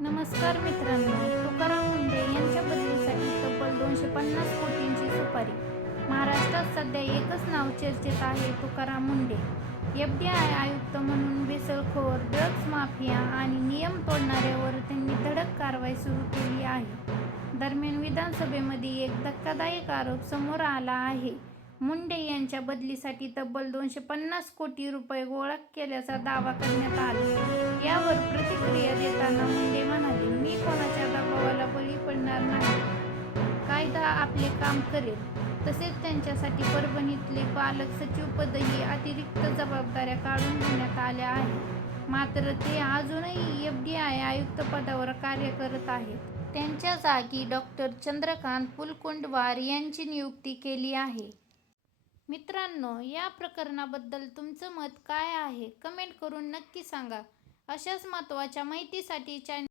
नमस्कार मित्रांनो, तुकाराम मुंढे यांच्या बदलीसाठी तब्बल 250 कोटींची सुपारी. महाराष्ट्रात सध्या एकच नाव चर्चेत आहे, तुकाराम मुंढे. एफडीआय आयुक्त म्हणून भेसळखोर, ड्रग्ज माफिया आणि नियम तोडणाऱ्यावर त्यांनी धडक कारवाई सुरू केली आहे. दरम्यान विधानसभेमध्ये एक धक्कादायक आरोप समोर आला आहे. मुंढे यांच्या बदलीसाठी तब्बल 250 कोटी रुपये गोळा केल्याचा दावा करण्यात आला. यावर प्रतिक्रिया देताना मुंढे म्हणाले, मी कोणाच्या दबावाला बळी पडणार नाही. कायदा आपले काम करेल. तसेच त्यांच्यासाठी परभणीतले पालक सचिवपदही अतिरिक्त जबाबदाऱ्या काढून घेण्यात आल्या आहेत. मात्र ते अजूनही एफडीआय आयुक्त पदावर कार्य करत आहेत. त्यांच्या जागी डॉ. चंद्रकांत फुलकुंडवार यांची नियुक्ती केली आहे. मित्रांनो, या प्रकरणाबद्दल तुमचं मत काय आहे? कमेंट करून नक्की सांगा. अशाच महत्त्वाच्या माहितीसाठी चॅनल